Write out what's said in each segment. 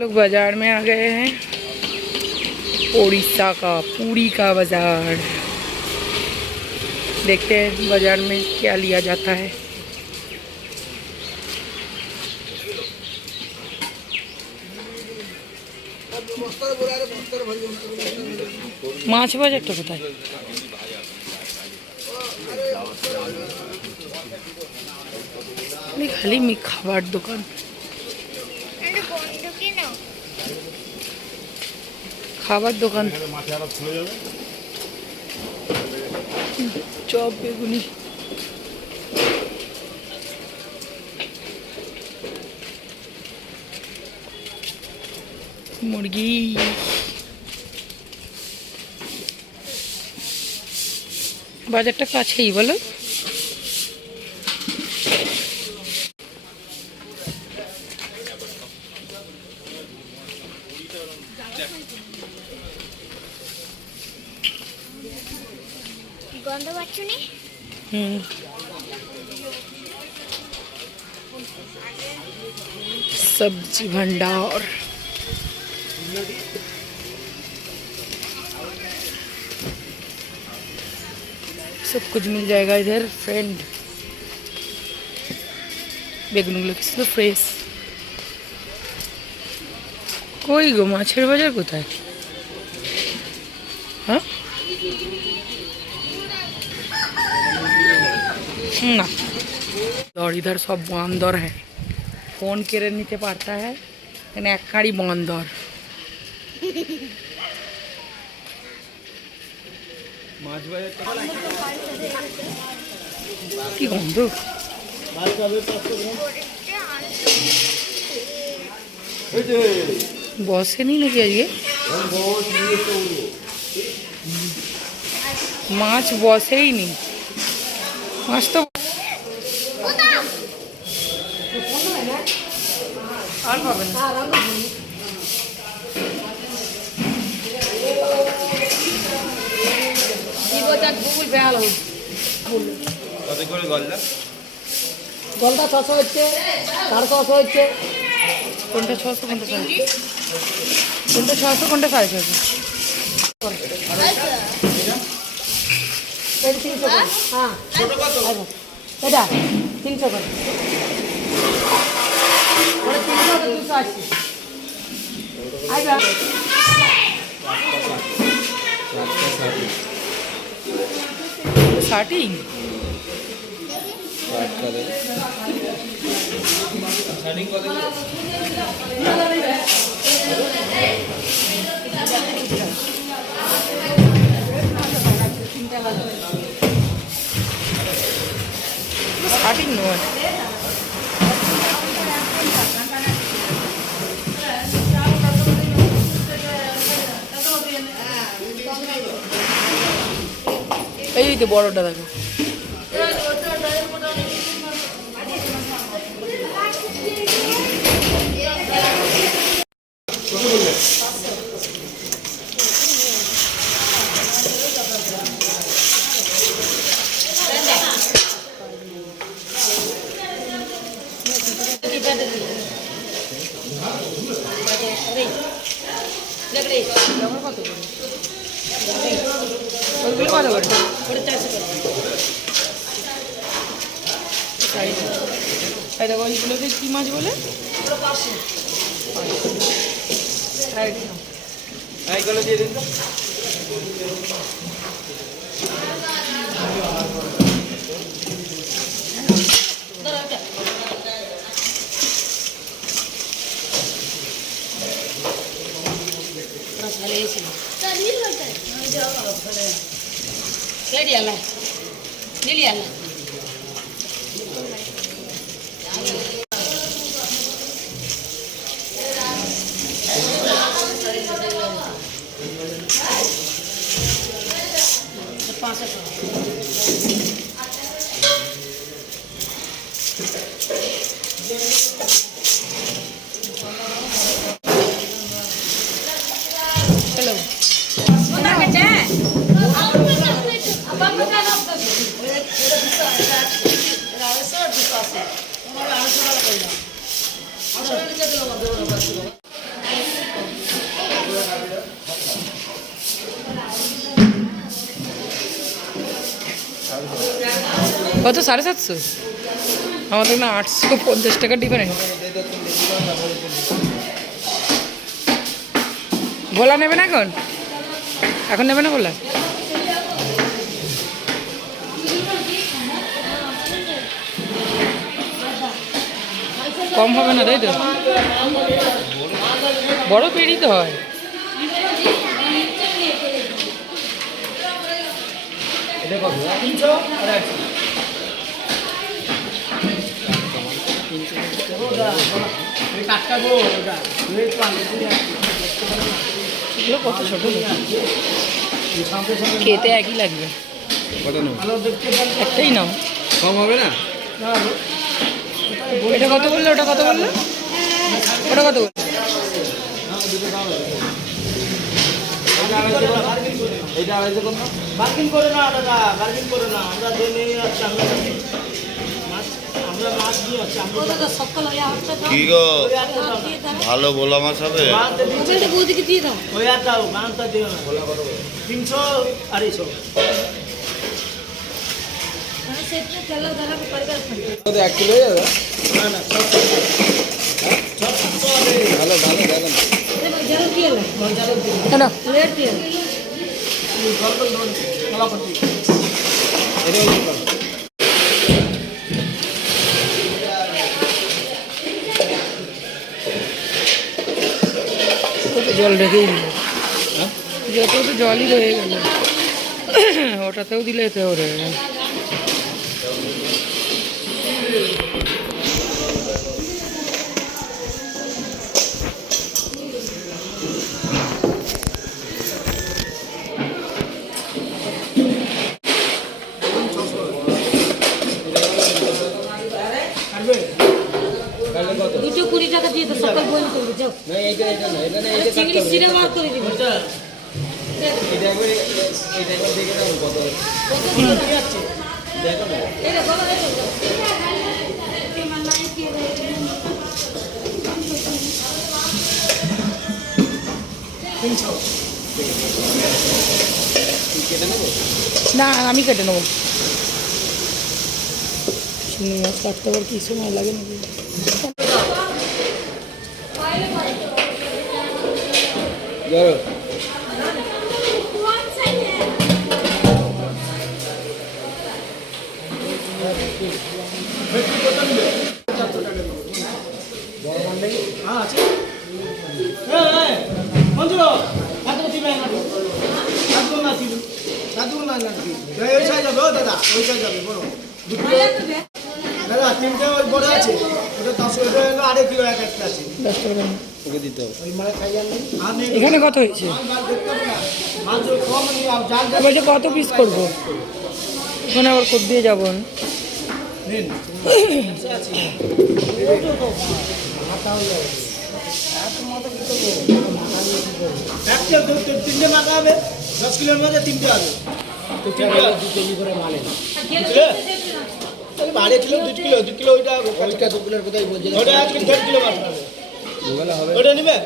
लोग बाजार में आ गए हैं। उड़ीसा का पूरी का बाजार। देखते हैं बाजार में क्या लिया जाता है। माछ बाजार तो बताए खाली मी खाবার দোকান। খাবার দোকান, চপ বেগুনি, মুরগি, বাজারটা কাছেই বলো। গন্ধ পাচ্ছনি? सब्जी भंडार, सब कुछ मिल जाएगा इधर फ्रेंड। বেগুনগুলো কিছু তো ফ্রেশ। কই গো মাছের বাজার কোথায়? हाँ ना, और इधर सब बंदर है। फोन केड़े नीचे पारता है, एक खाड़ी बंदर। কি গন্ধ, বসেনি নাকি আজকে? মাছ বসেই নি, মাছ তো আর পাবে না। গলদা 600 হচ্ছে, 650 হচ্ছে। কোনটা 600 কোনটা 600? কোনটা 600 কোনটা 650? হ্যাঁ এটা 300 করে, 300 280। আইবা ষাটই। ষাটই নয়, এই তো বড়টা দেখো। এইগুলোকে কি মাছ বলে? দিয়ে দিন। चलो কত 750? আমাদের না 850 টাকা ডিফারেন্স। গোলা নেবে না এখন? এখন নেবে না গোলা? কম হবে না তাই তো? বড় পেড়ি তো হয়। এগুলো কত ছোট, খেতে একই লাগবে। একটাই নাও, কম হবে না? এটা কত বললো? ওটা কত বললো? ওটা কত বললো? এইটা 250 কম না? বার্গেন করে না দাদা, বার্গেন করে না। আমরা যে নিয়ে যাচ্ছি আমরা মাছ নিয়ে যাচ্ছি। কি গো, ভালো ভোলা মাছ হবে? ওই আর দাও, মানটা দিও না। 300 250। 1 কিলো যাবে? না না, ভালো ভালো দেখেন। জল ঢেকেই দিল, যত তো জলই রয়ে গেল, ওটাতেও দিলে এতেও রয়ে গেল। দুটো 20 টাকা দিয়ে তো সকাল বইন করবে যাও। না এইটা না, এটা না, এইটা চিংড়ি সিরে মার করে দিবি। এটা একবার এইটা একবার দেখে নাও কত হচ্ছে। দেখো না। এই দেখো না দেখো। কেটে নেবো? না আমি কেটে নেবো। চিংড়ি মাছ কাটতে আবার কি সময় লাগে নাকি? ধরো। হ্যাঁ আছে। এই মঞ্জু কত দিবে না? কত না ছিল? কত না না ছিল। ওই সাইজ যাবে ও দাদা, ওই সাইজ যাবে বড়। দাদা তিনটে ওই বড় আছে। ওটা 10 ওটা হলো 2.5 কিলো এক একটা আছে। 10 টাকা দাম। ওকে দিতে হবে। ওই মানে খাইয়া নেই। আর নেই। এখানে কত হয়েছে? মাছ কম নিয়ে আপ জাল জাল বলছে কত পিস করবো? ওখানে আবার কোদ দিয়ে যাবো। নিন। একটা তিনটে মাখা হবে, 10 কিলোর মধ্যে তিনটে হবে। তো 2 কেজি করে মালে না। বাড়ি ছিল 2 কিলো, 2 কিলো ওইটা ওইটা 2 কিলোর কথাই বলছি। ওটা আজকে 1.5 কিলো মাছ হবে। ওগুলো হবে। ওটা নিবে?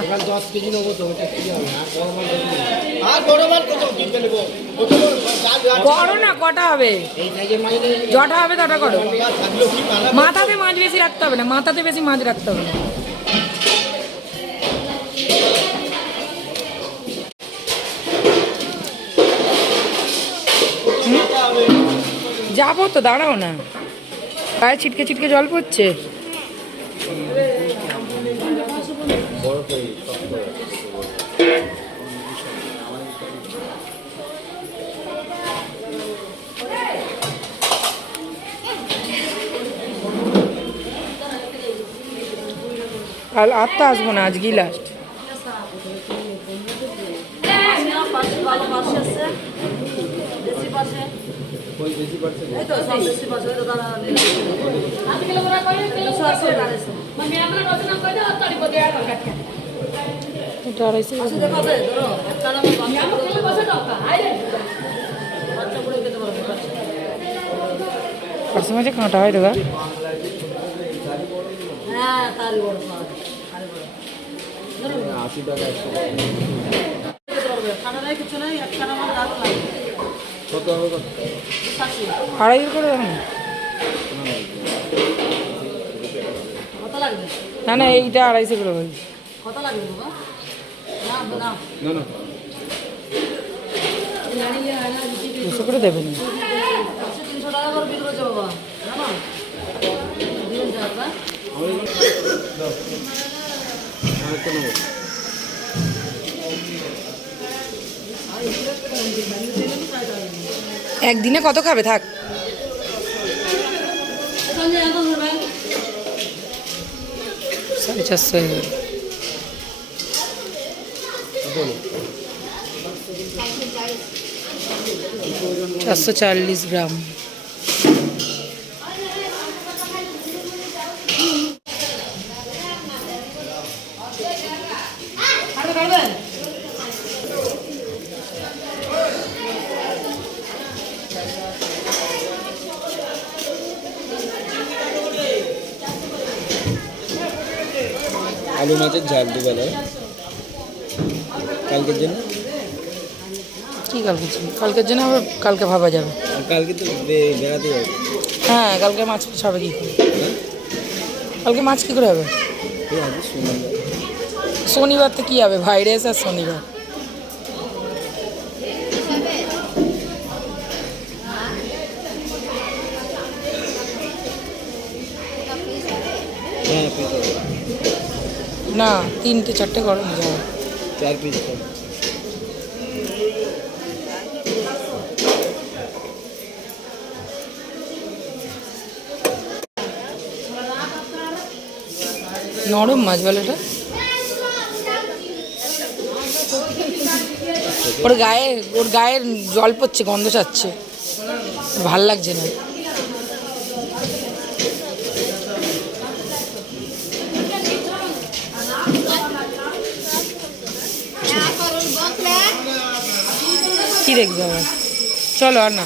এখানে 10 কেজি নেবো তো ওটা কি হবে? আর আর বড় মাছ বড় মাছ কত কিনতে নেবো? কত বড় করো না, কটা হবে? এই সাইজের মাছ যটা হবে তটা করো। থাকলো কি পালা? মাথাতে মাছ বেশি রাখতে হবে না, মাথাতে বেশি মাছ রাখতে হবে না। যাবো তো, দাঁড়াও না, গায়ে ছিটকে ছিটকে জল পড়ছে। আর তো আসবো না, আজকেই লাস্ট। এটা 250 পার্সে মাঝে কাঁটা হয় দাদা। হ্যাঁ তার বড় 80 টাকা 100 খানা নাই কিছু নাই, এক খানা আমার দারুণ লাগে। কত 250 করে দাম না? কত লাগবে? না না, এইটা 250 করে ভাই। কত লাগবে বাবা? না না না না 200 করে দেবেন। 300 টাকা করে বিল করছে বাবা, জানো? দিন যাবা একদিনে কত খাবে? থাক। সঞ্জয় এত ধরবে 450 হয়ে গেল। 440 গ্রাম। করবেন? আলু মাছের ঝাল দুবেলায় কালকের জন্য। কি কালকে ছিল? কালকের জন্য আবার কালকে ভাবা যাবে। আর কালকে তো বেড়াতে যাবে। হ্যাঁ, কালকে মাছ হবে কী করে? কালকে মাছ কী করে হবে? এই আজ শনিবার। শনিবার তো কী হবে? ভাইরাস আর শনিবার। হ্যাঁ পিস হবে। না, 3-4টে গরম যাবে। 4 পিস হবে। নরম মাছ বলে এটা। ওর গায়ে জল পড়ছে, গন্ধ ছাড়ছে, ভাল লাগছে না। কি দেখবে আবার? চলো আর না।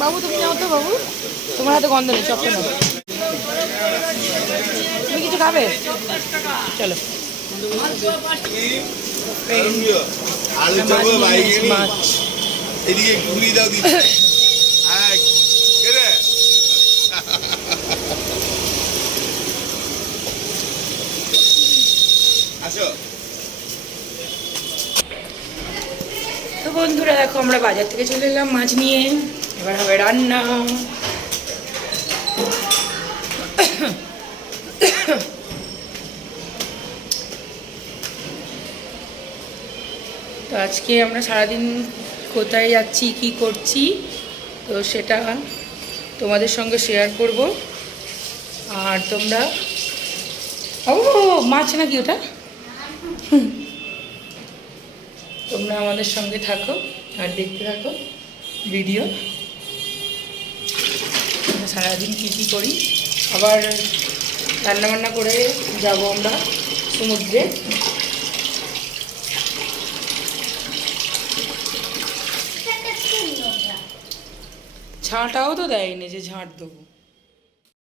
বাবু তুমি যাও তো, বাবু তোমার হাতে গন্ধ নেই, চপটা নাও। তুমি কিছু খাবে? চলো। আলু চপ মাছ এদিকে ঘুরিয়ে দাও দিদি। হ্যাঁ কে রে? আসো। তো বন্ধুরা দেখো, আমরা বাজার থেকে চলে এলাম মাছ নিয়ে। এবার হবে রান্না। তো আজকে আমরা সারাদিন কোথায় যাচ্ছি, কি করছি, তো সেটা তোমাদের সঙ্গে শেয়ার করব। আর তোমরা ও মাছ নাকি ওটা, তোমরা আমাদের সঙ্গে থাকো আর দেখতে থাকো ভিডিও। সারাদিন কী কী করি, আবার রান্নাবান্না করে যাব আমরা সমুদ্রে। ঝাঁটাও তো দেয়নি যে ঝাঁট দেবো।